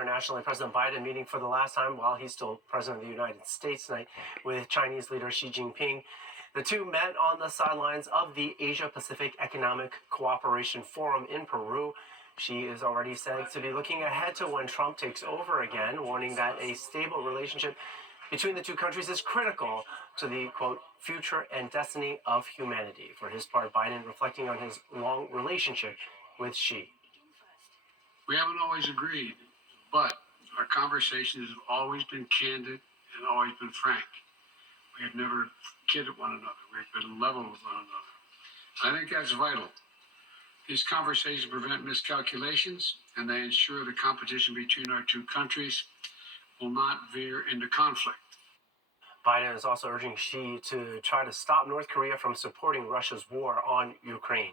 internationally. President Biden meeting for the last time while he's still president of the United States tonight with Chinese leader Xi Jinping. The two met on the sidelines of the Asia-Pacific Economic Cooperation Forum in Peru. Xi is already said to be looking ahead to when Trump takes over again, warning that a stable relationship between the two countries is critical to the, quote, future and destiny of humanity. For his part, Biden reflecting on his long relationship with Xi. We haven't always agreed, but our conversations have always been candid and always been frank. We have never kidded one another. We've been level with one another. I think that's vital. These conversations prevent miscalculations, and they ensure the competition between our two countries will not veer into conflict. Biden is also urging Xi to try to stop North Korea from supporting Russia's war on Ukraine.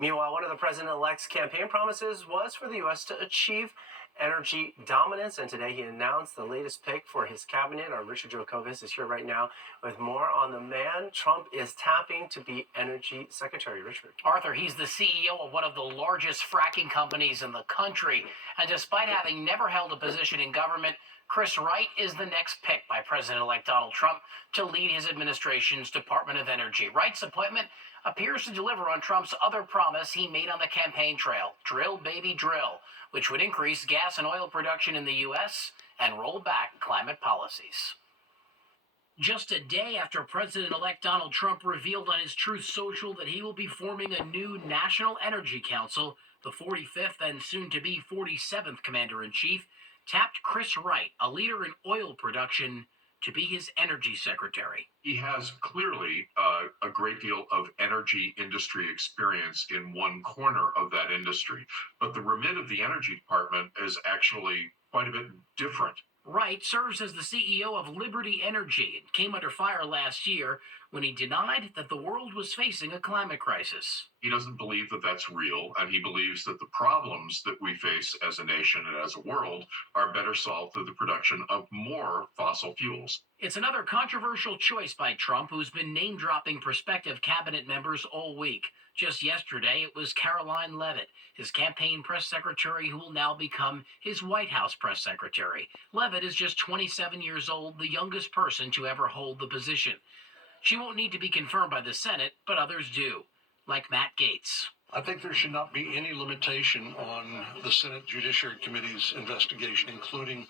Meanwhile, one of the president-elect's campaign promises was for the U.S. to achieve energy dominance, and today he announced the latest pick for his cabinet. Our Richard Jokovis is here right now with more on the man Trump is tapping to be energy secretary. Richard. Arthur, he's the CEO of one of the largest fracking companies in the country, and despite having never held a position in government, Chris Wright is the next pick by President-elect Donald Trump to lead his administration's Department of Energy. Wright's appointment appears to deliver on Trump's other promise he made on the campaign trail, drill, baby, drill, which would increase gas and oil production in the U.S. and roll back climate policies. Just a day after President-elect Donald Trump revealed on his Truth Social that he will be forming a new National Energy Council, the 45th and soon-to-be 47th Commander-in-Chief tapped Chris Wright, a leader in oil production, to be his energy secretary. He has clearly a great deal of energy industry experience in one corner of that industry, but the remit of the energy department is actually quite a bit different. Wright serves as the CEO of Liberty Energy and came under fire last year when he denied that the world was facing a climate crisis. He doesn't believe that that's real, and he believes that the problems that we face as a nation and as a world are better solved through the production of more fossil fuels. It's another controversial choice by Trump, who's been name-dropping prospective cabinet members all week. Just yesterday, it was Caroline Leavitt, his campaign press secretary, who will now become his White House press secretary. Leavitt is just 27 years old, the youngest person to ever hold the position. She won't need to be confirmed by the Senate, but others do, like Matt Gaetz. I think there should not be any limitation on the Senate Judiciary Committee's investigation, including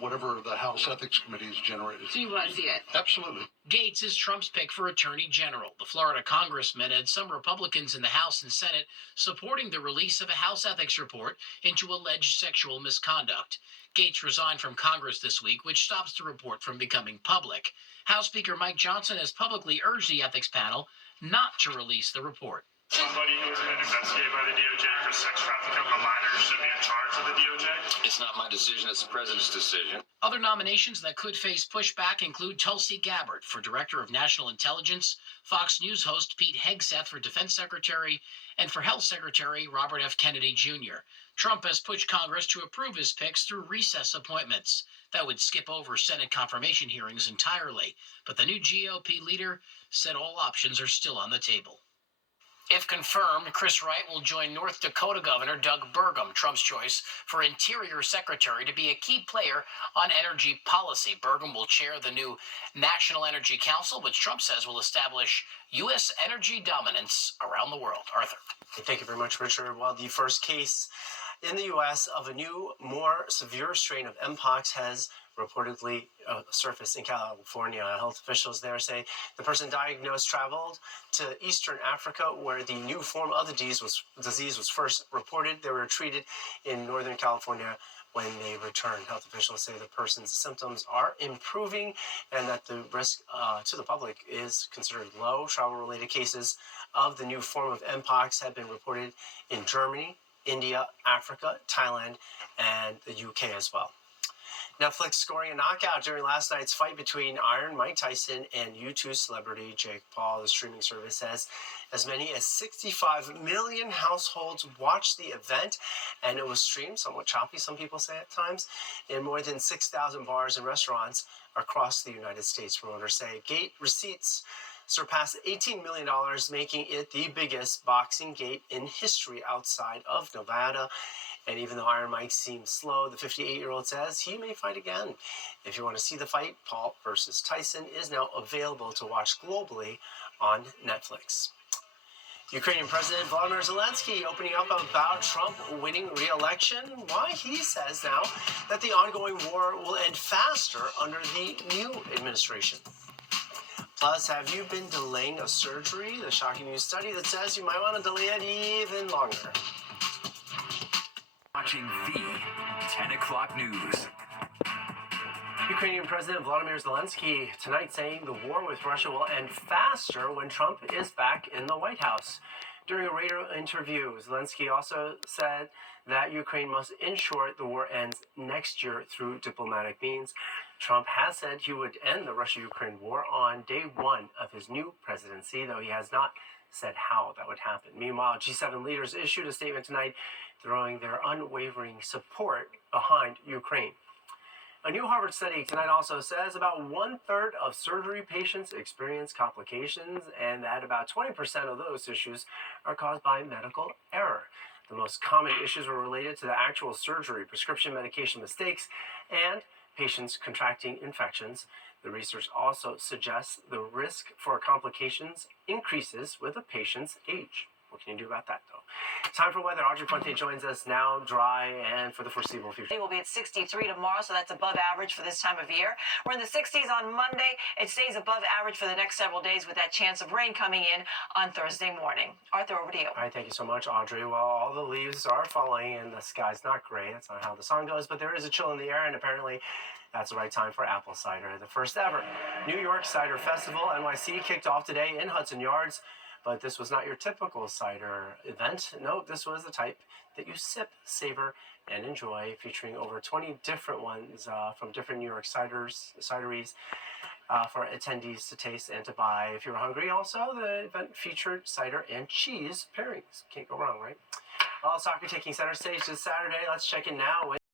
whatever the House Ethics Committee has generated. So you want to see it? Absolutely. Gaetz is Trump's pick for Attorney General. The Florida congressman had some Republicans in the House and Senate supporting the release of a House ethics report into alleged sexual misconduct. Gaetz resigned from Congress this week, which stops the report from becoming public. House Speaker Mike Johnson has publicly urged the ethics panel not to release the report. Somebody who has been investigated by the DOJ for sex trafficking of a minor should be in charge of the DOJ? It's not my decision, it's the president's decision. Other nominations that could face pushback include Tulsi Gabbard for Director of National Intelligence, Fox News host Pete Hegseth for Defense Secretary, and for Health Secretary Robert F. Kennedy Jr. Trump has pushed Congress to approve his picks through recess appointments. That would skip over Senate confirmation hearings entirely, but the new GOP leader said all options are still on the table. If confirmed, Chris Wright will join North Dakota Governor Doug Burgum, Trump's choice for Interior Secretary, to be a key player on energy policy. Burgum will chair the new National Energy Council, which Trump says will establish U.S. energy dominance around the world. Arthur. Thank you very much, Richard. Well, the first case in the U.S. of a new, more severe strain of Mpox has reportedly surfaced in California. Health officials there say the person diagnosed traveled to Eastern Africa, where the new form of the disease was first reported. They were treated in Northern California when they returned. Health officials say the person's symptoms are improving and that the risk to the public is considered low. Travel-related cases of the new form of Mpox have been reported in Germany, India, Africa, Thailand, and the UK as well. Netflix scoring a knockout during last night's fight between Iron Mike Tyson and U2 celebrity Jake Paul. The streaming service says as many as 65 million households watched the event, and it was streamed, somewhat choppy, some people say at times, in more than 6,000 bars and restaurants across the United States. Promoters say gate receipts surpassed $18 million, making it the biggest boxing gate in history outside of Nevada. And even though Iron Mike seems slow, the 58-year-old says he may fight again. If you want to see the fight, Paul versus Tyson is now available to watch globally on Netflix. Ukrainian President Volodymyr Zelensky opening up about Trump winning re-election. Why he says now that the ongoing war will end faster under the new administration. Plus, have you been delaying a surgery? The shocking new study that says you might want to delay it even longer. Watching the 10 o'clock news. Ukrainian President Volodymyr Zelensky tonight saying the war with Russia will end faster when Trump is back in the White House. During a radio interview, Zelensky also said that Ukraine must ensure the war ends next year through diplomatic means. Trump has said he would end the Russia-Ukraine war on day one of his new presidency, though he has not said how that would happen. Meanwhile, G7 leaders issued a statement tonight throwing their unwavering support behind Ukraine. A new Harvard study tonight also says about 1/3 of surgery patients experience complications, and that about 20% of those issues are caused by medical error. The most common issues were related to the actual surgery, prescription medication mistakes, and patients contracting infections. The research also suggests the risk for complications increases with a patient's age. What can you do about that, though? Time for weather. Audrey Puente joins us now, dry and for the foreseeable future. It will be at 63 tomorrow, so that's above average for this time of year. We're in the 60s on Monday. It stays above average for the next several days with that chance of rain coming in on Thursday morning. Arthur, over to you. All right, thank you so much, Audrey. Well, all the leaves are falling and the sky's not gray. That's not how the sun goes, but there is a chill in the air, and apparently that's the right time for apple cider. The first ever New York Cider Festival, NYC, kicked off today in Hudson Yards. But this was not your typical cider event. No, this was the type that you sip, savor, and enjoy, featuring over 20 different ones from different New York cideries for attendees to taste and to buy. If you were hungry, also, the event featured cider and cheese pairings. Can't go wrong, right? Well, soccer taking center stage this Saturday. Let's check in now with